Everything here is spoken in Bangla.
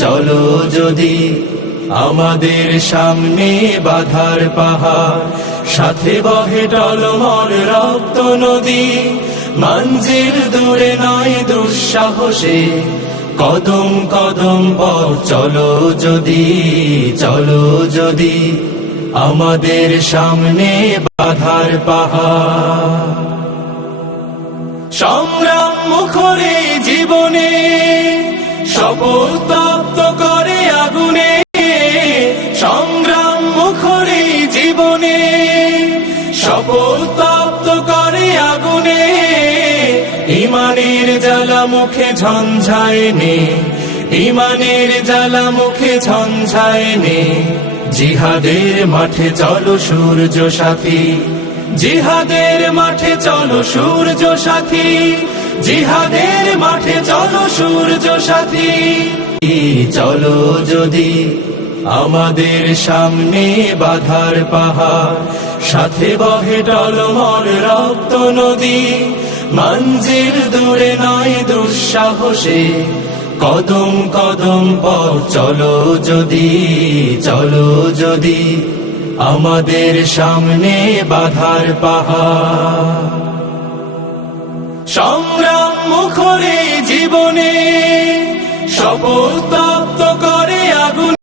চলো যদি আমাদের সামনে বাধার পাহাড়, সাথে বহে টলমল রক্ত নদী। মঞ্জিল দূরে নয় দুঃসাহসে, কদম কদম পথ চলো যদি, চলো যদি আমাদের সামনে বাধার পাহাড়। সংগ্রাম মুখরে জীবনে শপথ প্রাপ্ত করে আগুনে, সংগ্রাম মুখরে জীবনে শপথ প্রাপ্ত করে আগুনে। ইমানের জ্বালা মুখে ঝঞ্ঝায় নে, ইমানের জ্বালা মুখে ঝঞ্ঝায় নে। জিহাদের মাঠে চলো সূর্য সাথী, জিহাদের মাঠে চলো সূর্য সাথী, জিহাদের মাঠে চলো সূর্য সাথী। চলো যদি আমাদের সামনে বাধার পাহাড়, সাথে বহে টলমল রক্ত নদী। মঞ্জিল দূরে নয় দুঃসাহসে, কদম কদম পথ চলো যদি, চলো যদি আমাদের সামনে বাধার পাহাড়।